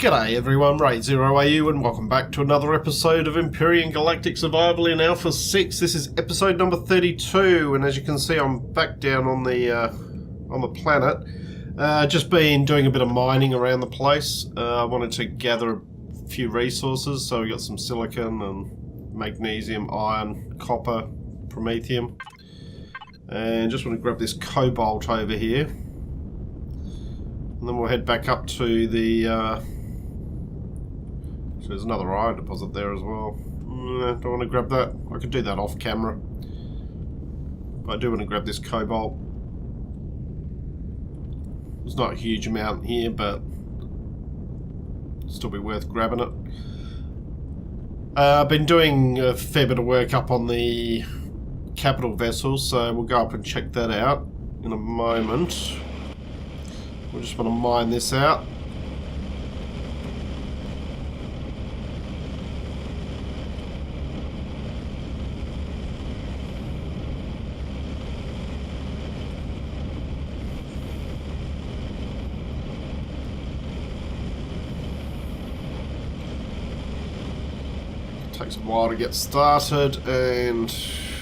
G'day everyone, Ray0AU and welcome back to another episode of Empyrion Galactic Survival in Alpha 6. This is episode number 32, and as you can see I'm back down on the planet. Just been doing a bit of mining around the place. I wanted to gather a few resources, so we got some silicon and magnesium, iron, copper, promethium. And just want to grab this cobalt over here. And then we'll head back up to the... so there's another iron deposit there as well. Don't want to grab that. I could do that off camera. But I do want to grab this cobalt. There's not a huge amount here, but it'll still be worth grabbing it. I've been doing a fair bit of work up on the capital vessel, so we'll go up and check that out in a moment. We just want to mine this out. Takes a while to get started, and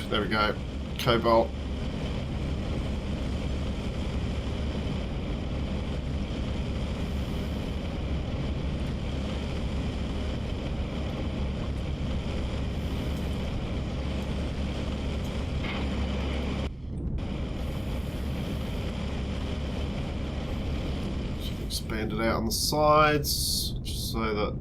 there we go, cobalt. Expand it out on the sides, just so that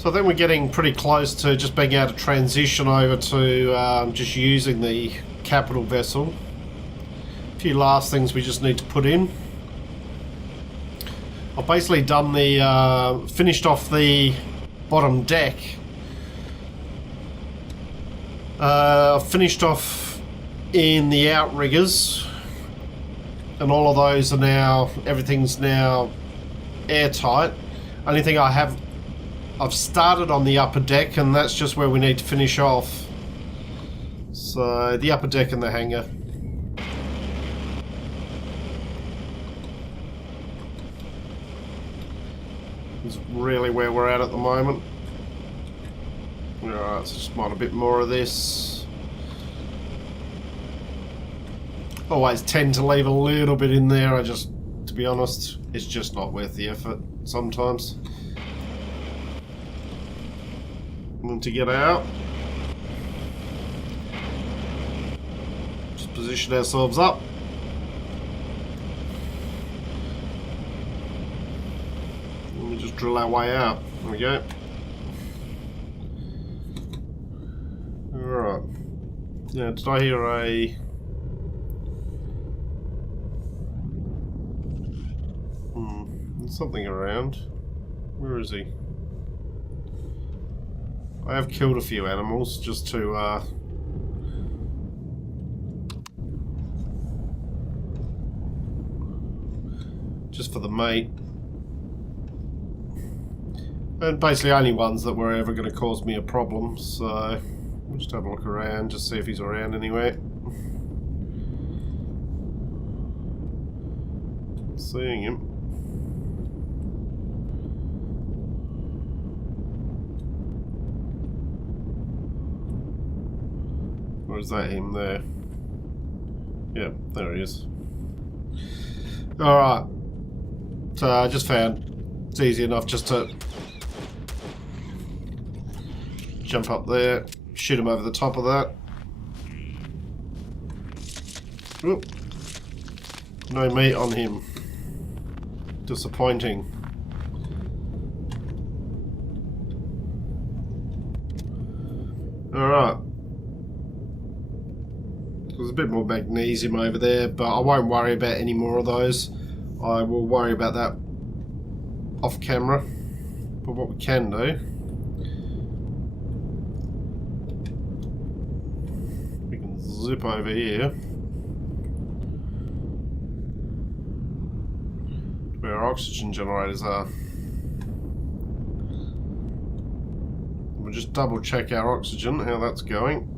I think we're getting pretty close to just being able to transition over to just using the capital vessel. A few last things we just need to put in. I've basically done the finished off the bottom deck. I've finished off in the outriggers, and all of those are now, everything's now airtight. Only thing I've started on the upper deck, and that's just where we need to finish off. So the upper deck and the hangar. Is really where we're at the moment. Alright, so just mine a bit more of this. Always tend to leave a little bit in there. To be honest, it's just not worth the effort sometimes. And to get out, just position ourselves up. And we just drill our way out. There we go. Alright. Yeah, did I hear a... There's something around. Where is he? I have killed a few animals just to just for the mate, and basically only ones that were ever going to cause me a problem. So we'll just have a look around, just see if he's around anywhere. Seeing him. Or is that him there? Yeah, there he is. Alright. So I just found it's easy enough just to jump up there, shoot him over the top of that. Oop. No meat on him. Disappointing. Alright. There's a bit more magnesium over there, but I won't worry about any more of those. I will worry about that off camera. But what we can do, we can zip over here where our oxygen generators are. We'll just double check our oxygen, how that's going.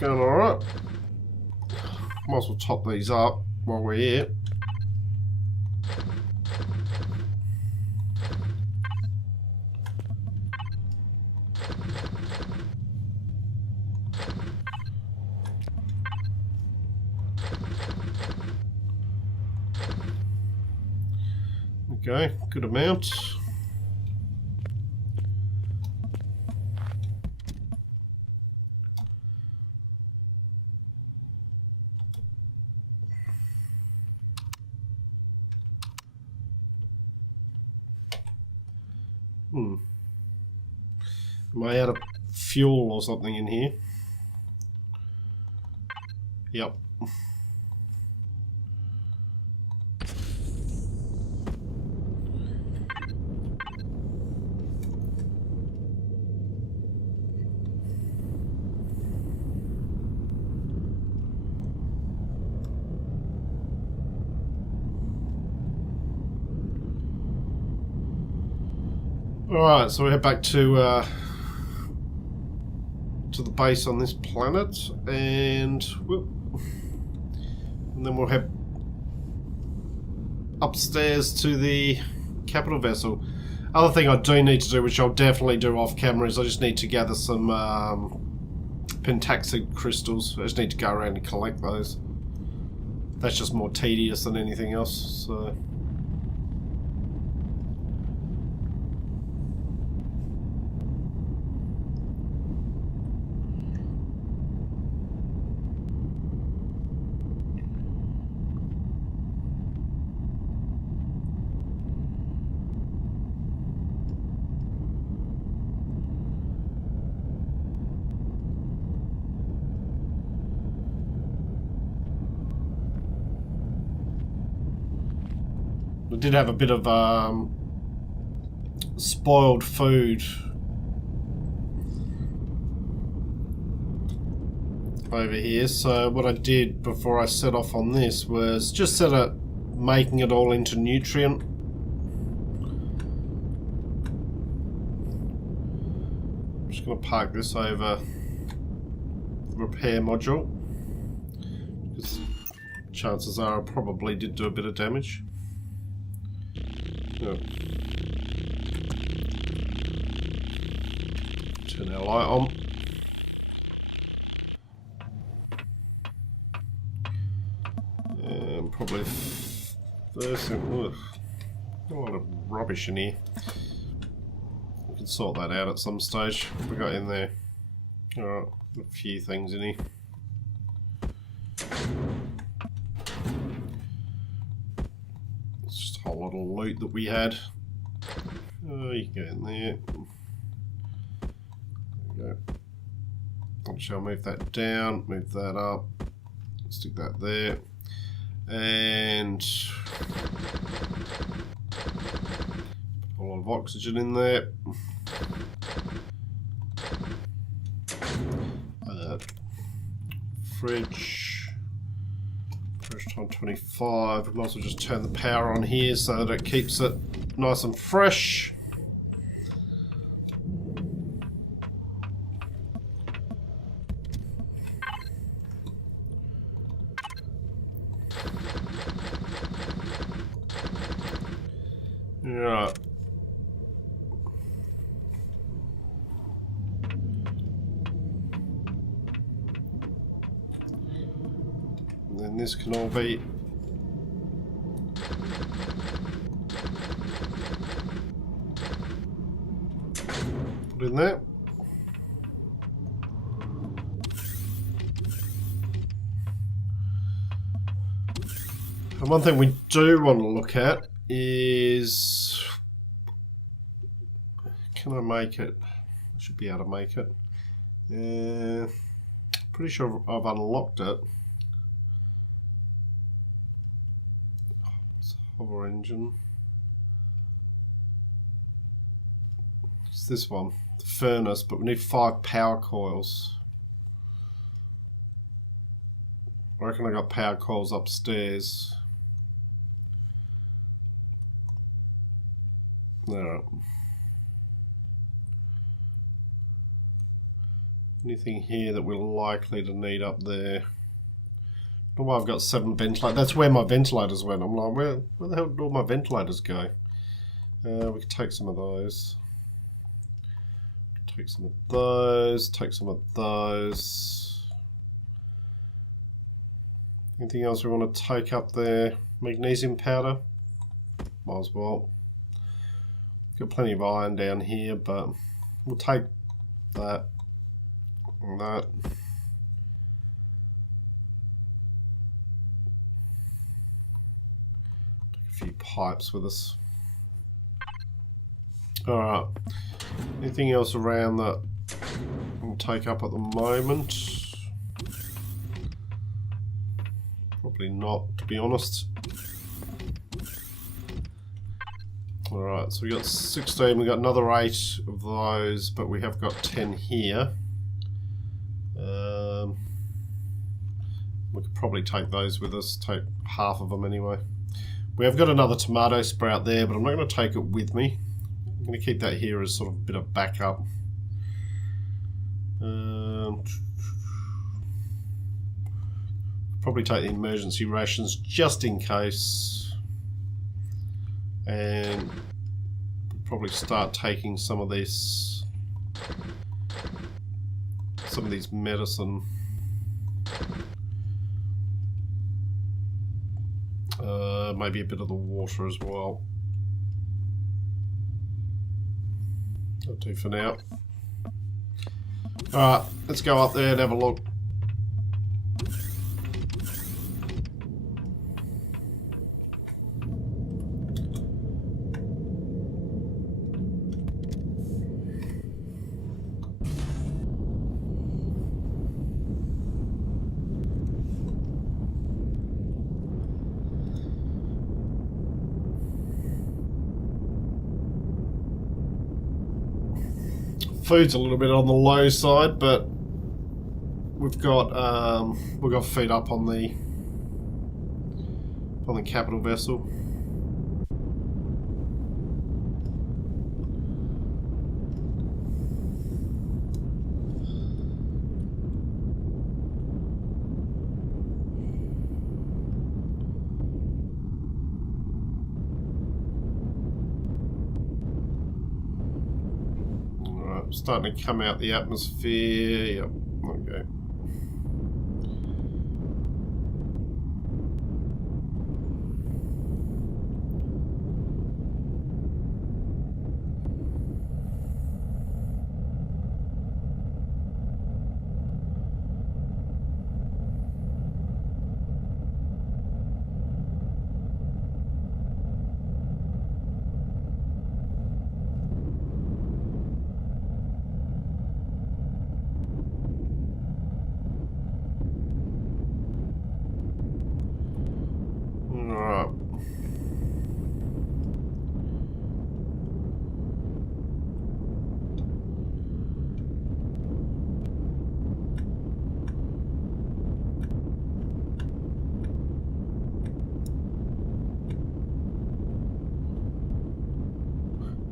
Going alright. Might as well top these up while we're here. Okay, good amount. Am I out of fuel or something in here? Yep. Alright, so we head back to the base on this planet, and then we'll head upstairs to the capital vessel. Other thing I do need to do, which I'll definitely do off camera, is I just need to gather some pentaxid crystals. I just need to go around and collect those. That's just more tedious than anything else, so... I did have a bit of spoiled food over here, so what I did before I set off on this was just set up making it all into nutrient. I'm just going to park this over the repair module, because chances are I probably did do a bit of damage. Oh. Turn our light on. And probably first thing, a lot of rubbish in here. We can sort that out at some stage. What have we got in there? Alright, a few things in here. Little loot that we had. Oh, you can get in there. There we go. I'll move that down, move that up, stick that there, and a lot of oxygen in there. Fridge. Time 25. We might as well just turn the power on here so that it keeps it nice and fresh. Right. And this can all be put in there. And one thing we do want to look at is Can I make it? I should be able to make it. Pretty sure I've unlocked it. It's a hover engine. It's this one, the furnace, but we need 5 power coils. I reckon I got power coils upstairs. Alright. Anything here that we're likely to need up there? Oh, well, I've got 7 ventilators. That's where my ventilators went. I'm like, where the hell did all my ventilators go? We could take some of those. Take some of those. Take some of those. Anything else we want to take up there? Magnesium powder? Might as well. Got plenty of iron down here, but we'll take that. And that. Take a few pipes with us. Alright. Anything else around that we'll take up at the moment? Probably not, to be honest. Alright, so we got 16, we got another 8 of those, but we have got 10 here. We could probably take those with us, take half of them anyway. We have got another tomato sprout there, but I'm not going to take it with me. I'm going to keep that here as sort of a bit of backup. Probably take the emergency rations just in case. And probably start taking some of these medicine. Maybe a bit of the water as well. That'll do for now. Alright, let's go up there and have a look. Food's a little bit on the low side, but we've got feed up on the capital vessel. Starting to come out the atmosphere. Yep. Okay.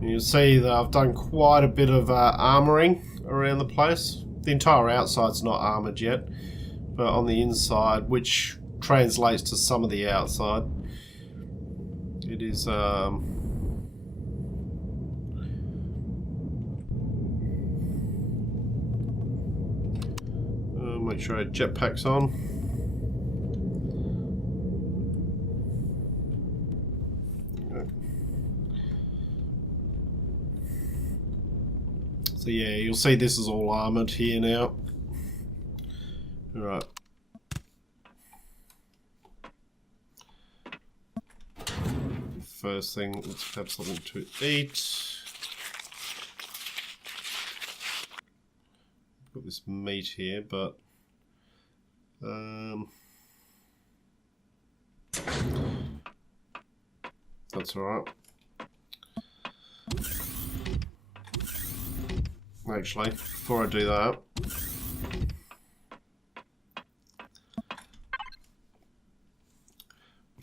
You'll see that I've done quite a bit of armouring around the place. The entire outside's not armoured yet, but on the inside, which translates to some of the outside, it is make sure our jetpack's on. So yeah, you'll see this is all armoured here now. Alright. First thing, let's have something to eat. this meat here, but that's alright. Actually, before I do that,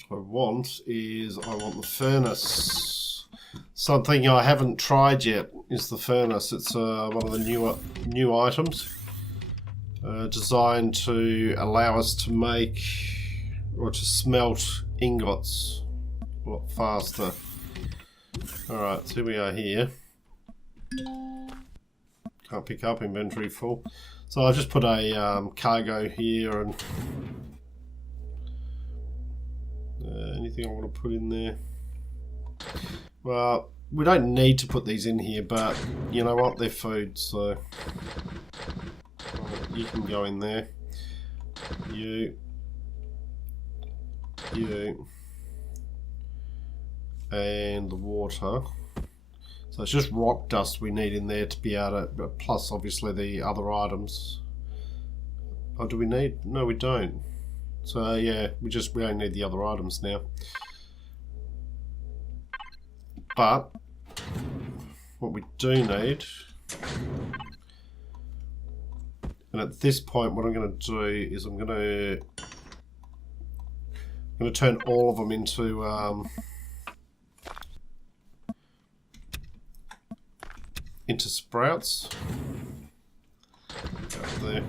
what I want the furnace. Something I haven't tried yet is the furnace. It's one of the new items designed to allow us to make or to smelt ingots a lot faster. Alright, so here we are here. Can't pick up, inventory full. So I'll just put a cargo here and anything I want to put in there. Well, we don't need to put these in here, but you know what? They're food, so you can go in there. You, and the water. So it's just rock dust we need in there to be able to, plus obviously the other items. Oh, do we need? No, we don't. So yeah, we don't need the other items now. But what we do need, and at this point what I'm going to do is I'm going to turn all of them into sprouts. Up there.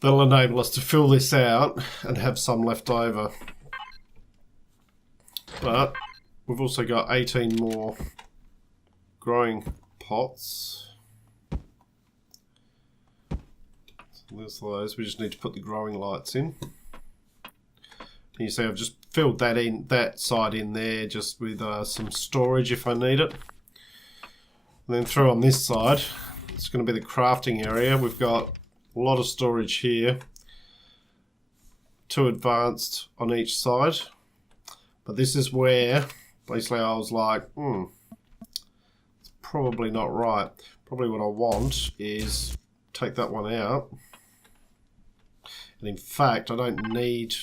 That'll enable us to fill this out and have some left over. But we've also got 18 more growing pots. So there's those. We just need to put the growing lights in. And you see I've just filled that side in there just with some storage if I need it. And then through on this side, it's going to be the crafting area. We've got a lot of storage here. 2 advanced on each side. But this is where basically I was like, it's probably not right. Probably what I want is take that one out. And in fact, I don't need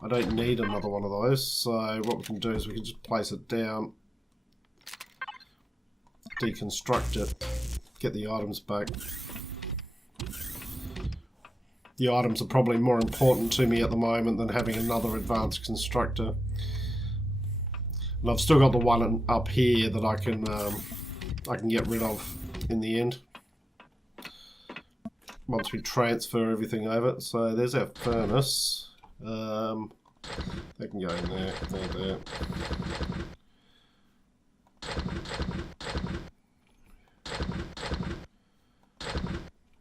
another one of those. So what we can do is we can just place it down, deconstruct it, get the items back. The items are probably more important to me at the moment than having another advanced constructor. And I've still got the one up here that I can get rid of in the end once we transfer everything over. So there's our furnace. They can go in there. There.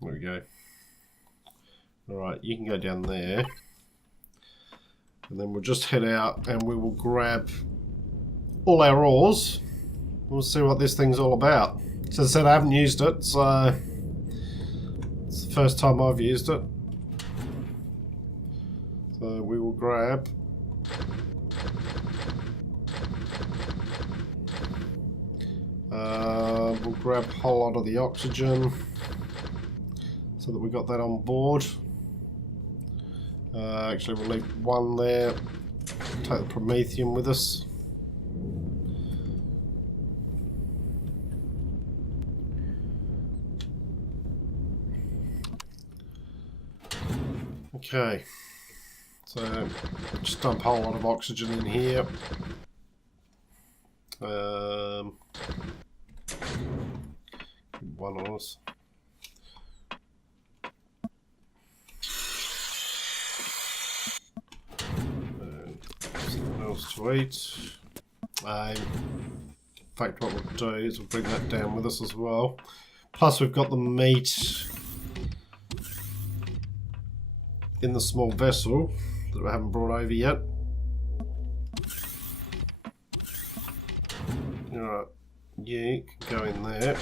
There we go. Alright, you can go down there. And then we'll just head out and we will grab all our ores. We'll see what this thing's all about. As I said, I haven't used it, so it's the first time I've used it. So we will grab we'll grab a whole lot of the oxygen so that we got that on board. Actually, we'll leave one there. Take the promethium with us. Okay, so just dump a whole lot of oxygen in here. One on us. Something else to eat. In fact, what we'll do is we'll bring that down with us as well. Plus, we've got the meat in the small vessel that we haven't brought over yet. Alright, you can go in there.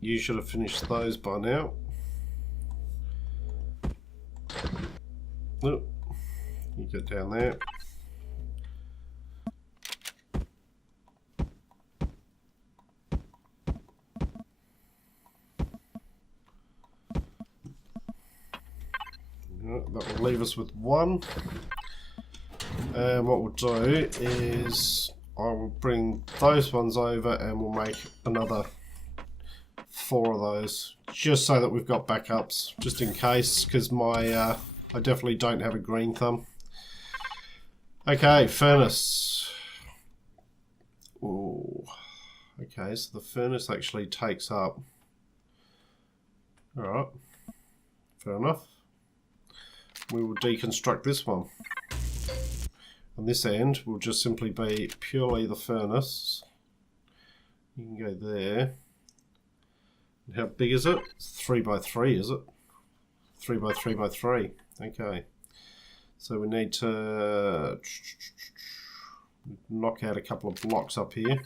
You should have finished those by now. Look, you get down there. So that will leave us with 1. And what we'll do is I will bring those ones over and we'll make another 4 of those, just so that we've got backups, just in case, because my I definitely don't have a green thumb. Okay, furnace. Ooh. Okay, so the furnace actually takes up. Alright, fair enough. We will deconstruct this one. On this end will just simply be purely the furnace. You can go there. How big is it? It's 3 by 3, is it? 3 by 3 by 3. Okay. So we need to knock out a couple of blocks up here.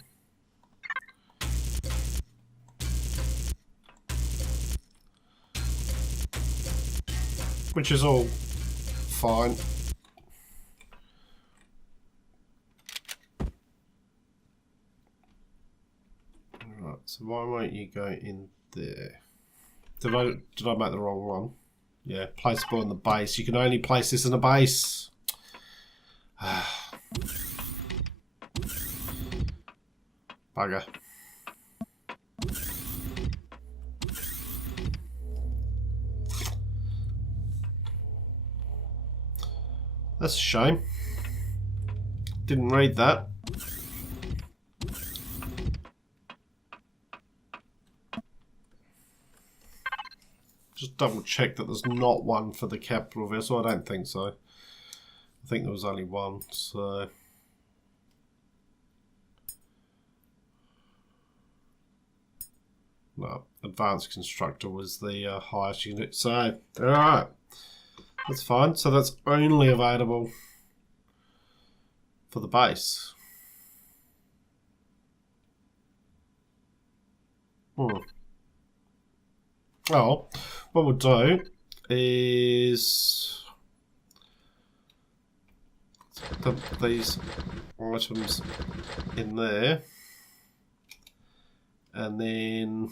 Which is all fine. Alright, so why won't you go in there? Did I make the wrong one? Yeah, placeable in the base. You can only place this in a base. Bugger. That's a shame. Didn't read that. Just double check that there's not one for the capital vessel. I don't think so. I think there was only one, so... No, advanced constructor was the highest unit. So, alright. That's fine. So that's only available for the base. Well, what we'll do is put these items in there, and then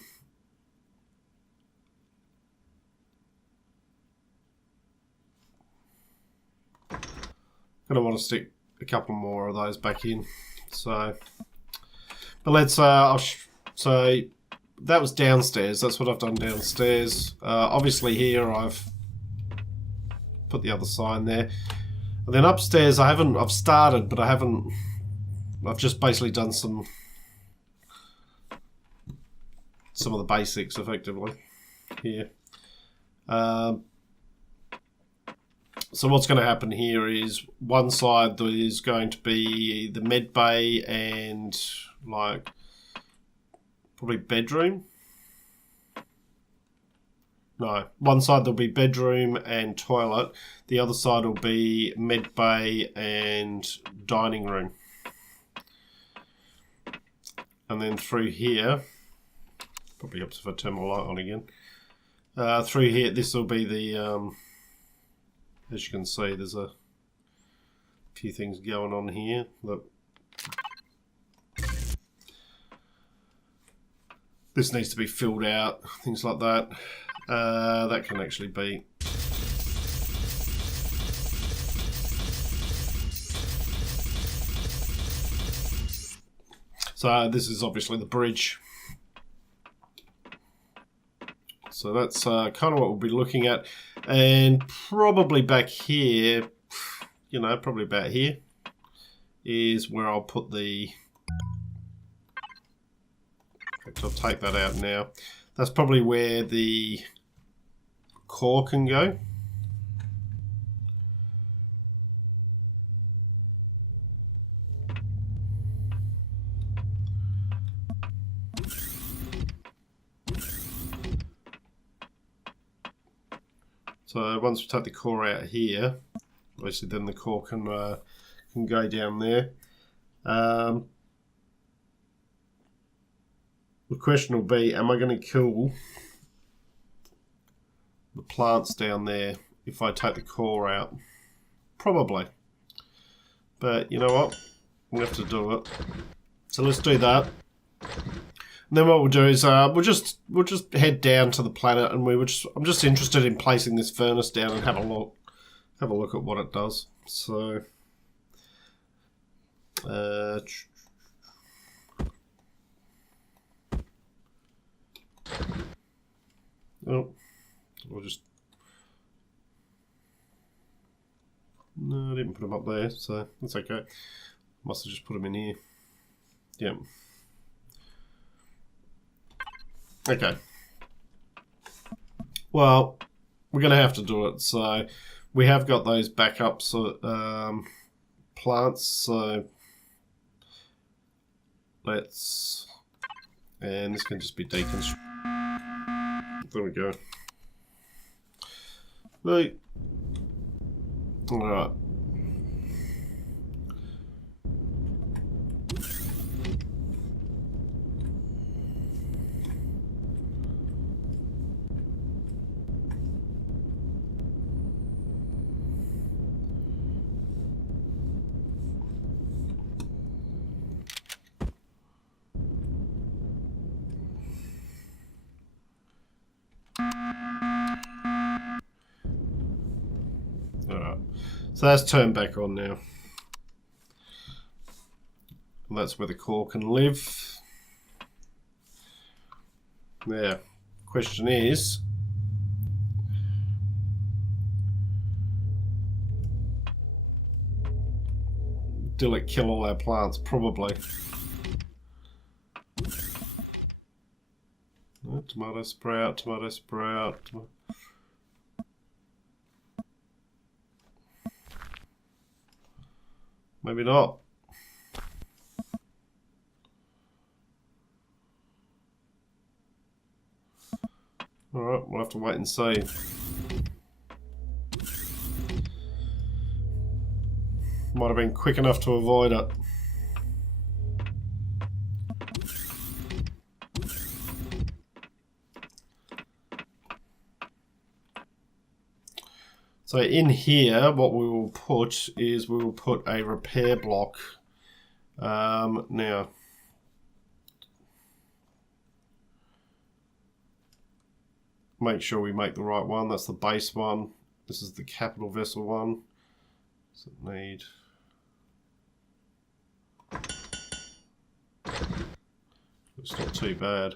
gonna want to stick a couple more of those back in. So, but let's so that was downstairs. That's what I've done downstairs. Obviously here I've put the other sign there. And then upstairs I've started, but I've just basically done some of the basics effectively here. So what's going to happen here is one side there is going to be the med bay and like probably bedroom. No, one side there'll be bedroom and toilet. The other side will be med bay and dining room. And then through here, probably helps if I turn my light on again. Through here, this will be the, as you can see, there's a few things going on here. Look. This needs to be filled out, things like that. That can actually be... So this is obviously the bridge. So that's kind of what we'll be looking at. And probably back here, you know, probably about here, is where I'll put the... I'll take that out now. That's probably where the core can go. So once we take the core out here, obviously then the core can go down there. The question will be, am I going to kill the plants down there if I take the core out? Probably. But you know what? We have to do it. So let's do that. And then what we'll do is we'll just head down to the planet, and I'm just interested in placing this furnace down and have a look. have a look at what it does. So, oh, we'll just. No, I didn't put them up there, so that's okay. Must have just put them in here. Yep. Okay. Well, we're going to have to do it. So we have got those backups plants. So let's, and this can just be deconstructed. There we go. Right. All right. Alright, so that's turned back on now. And that's where the core can live. Now, question is, will it kill all our plants? Probably. No, tomato sprout, tomato sprout. Maybe not. Alright, we'll have to wait and see. Might have been quick enough to avoid it. So in here, what we will put is we will put a repair block. Now, make sure we make the right one. That's the base one. This is the capital vessel one. Does it need? It's not too bad.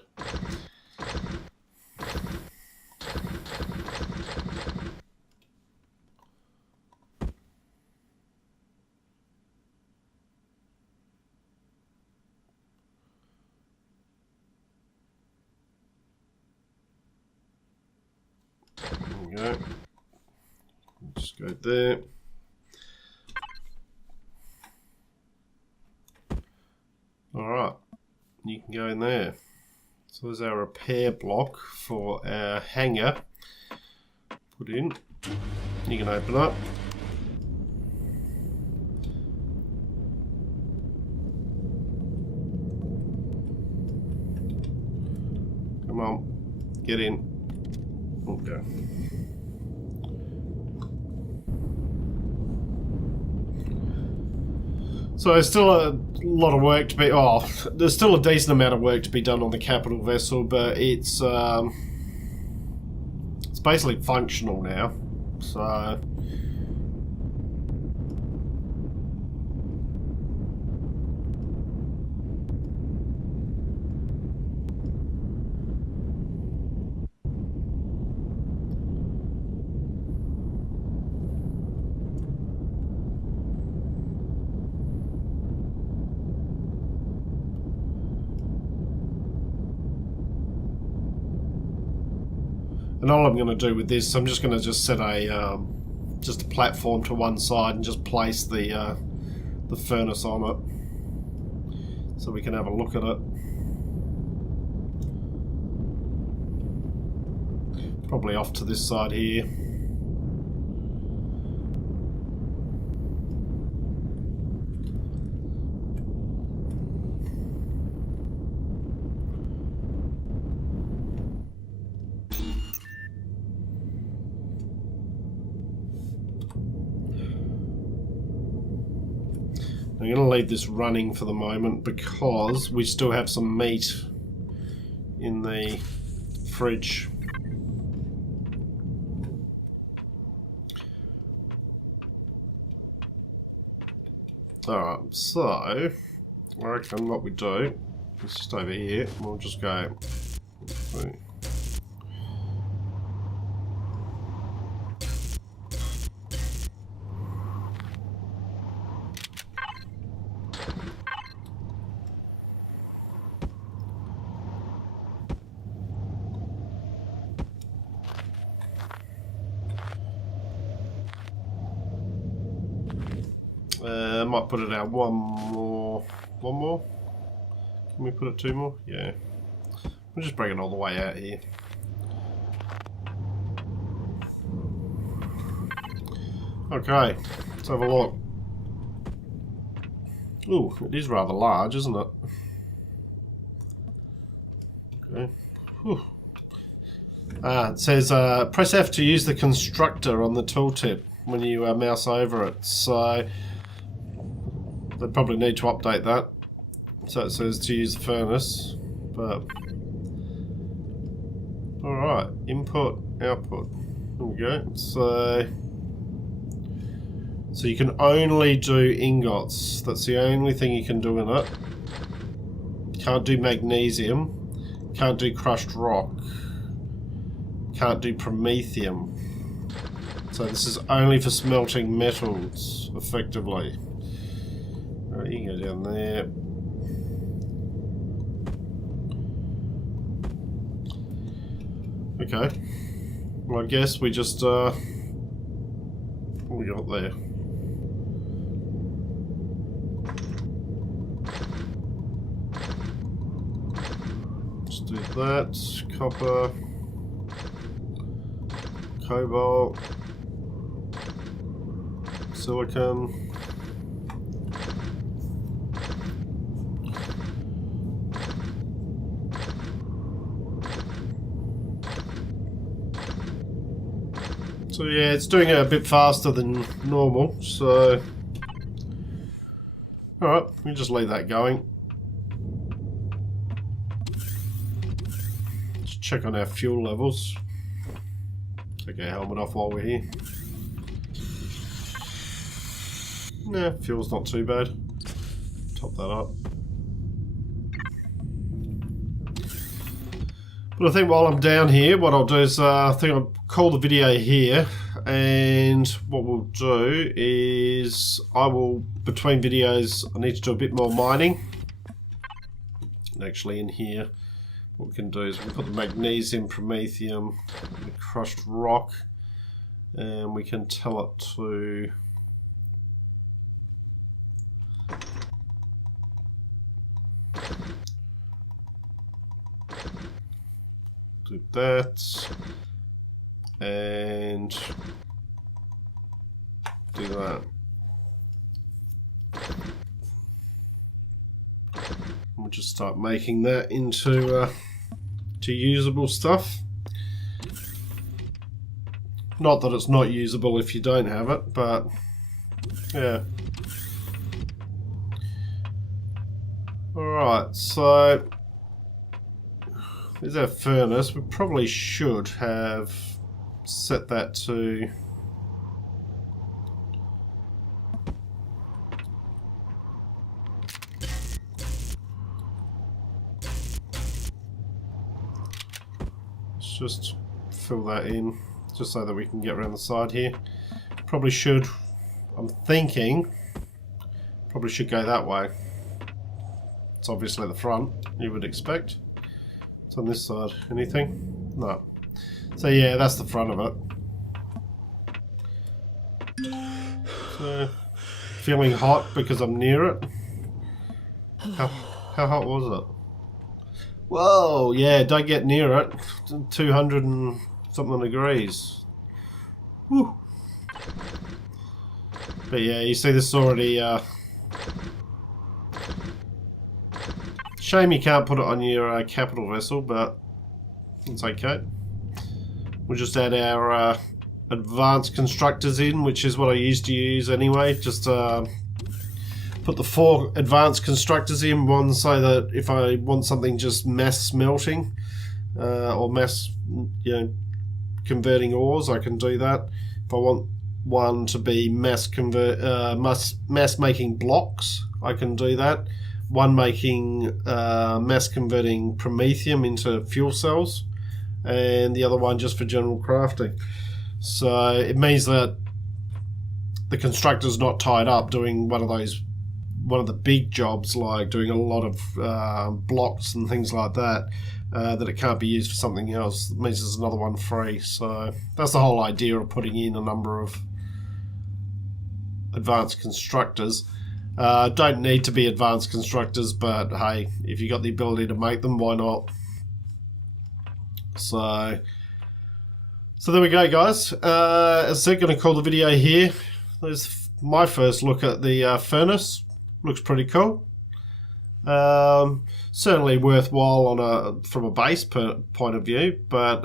There we go. Just go there. Alright, you can go in there. So there's our repair block for our hangar. Put in. You can open up. Come on, get in. Okay. So there's still a lot of work to be. Oh, there's still a decent amount of work to be done on the capital vessel, but it's basically functional now. So. And all I'm going to do with this, I'm just going to just set a platform to one side and just place the furnace on it, so we can have a look at it. Probably off to this side here. I'm going to leave this running for the moment because we still have some meat in the fridge. Alright, so I reckon what we do is just over here, we'll just go. I might put it out one more. Can we put it 2 more? Yeah. We'll just bring it all the way out here. Okay, let's have a look. Ooh, it is rather large, isn't it? Okay. Whew. It says press F to use the constructor on the tooltip when you mouse over it. So they probably need to update that. So it says to use the furnace, but alright, input, output. There we go. So you can only do ingots. That's the only thing you can do in it. Can't do magnesium. Can't do crushed rock. Can't do promethium. So this is only for smelting metals, effectively. Alright, you can go down there. Okay. Well, I guess we just, what we got there? Let's do that. Copper. Cobalt. Silicon. So yeah, it's doing it a bit faster than normal, so alright, we just leave that going. Let's check on our fuel levels. Take our helmet off while we're here. Nah, fuel's not too bad. Top that up. But I think while I'm down here, what I'll do is I think I'll call the video here, and what we'll do is I will, between videos, I need to do a bit more mining. And actually in here, what we can do is we can put the magnesium, promethium, the crushed rock, and we can tell it to do that and do that. We'll just start making that into to usable stuff. Not that it's not usable if you don't have it, but yeah. Alright, so there's our furnace. We probably should have set that to let's just fill that in just so that we can get around the side here. Probably should, I'm thinking, probably should go that way. It's obviously the front, you would expect. It's on this side. Anything? No. So yeah, that's the front of it. So, feeling hot because I'm near it. How hot was it? Whoa, yeah, don't get near it. 200 and something degrees. Whew. But yeah, you see this already. Shame you can't put it on your capital vessel, but it's okay. We'll just add our advanced constructors in, which is what I used to use anyway. Just put the 4 advanced constructors in, one so that if I want something just mass smelting or mass, converting ores, I can do that. If I want one to be mass making blocks, I can do that. One making mass converting promethium into fuel cells, and the other one just for general crafting. So it means that the constructor's not tied up doing one of the big jobs, like doing a lot of blocks and things like that, that it can't be used for something else. It means there's another one free. So that's the whole idea of putting in a number of advanced constructors. Don't need to be advanced constructors, but hey, if you got the ability to make them, why not? So there we go, guys. As I said, going to call the video here. There's my first look at the furnace. Looks pretty cool. Certainly worthwhile from a base point of view, but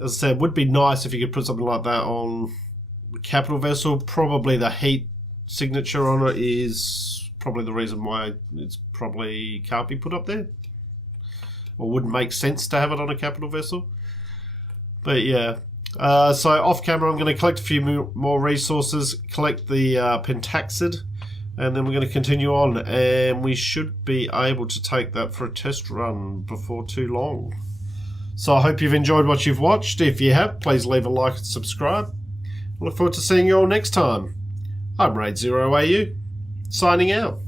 as I said, would be nice if you could put something like that on the capital vessel. Probably the heat signature on it is probably the reason why it's probably can't be put up there, or wouldn't make sense to have it on a capital vessel. But yeah, so off camera I'm going to collect a few more resources, collect the pentaxid, and then we're going to continue on, and we should be able to take that for a test run before too long. So I hope you've enjoyed what you've watched. If you have, please leave a like and subscribe. I look forward to seeing you all next time. I'm Raid 0AU, signing out.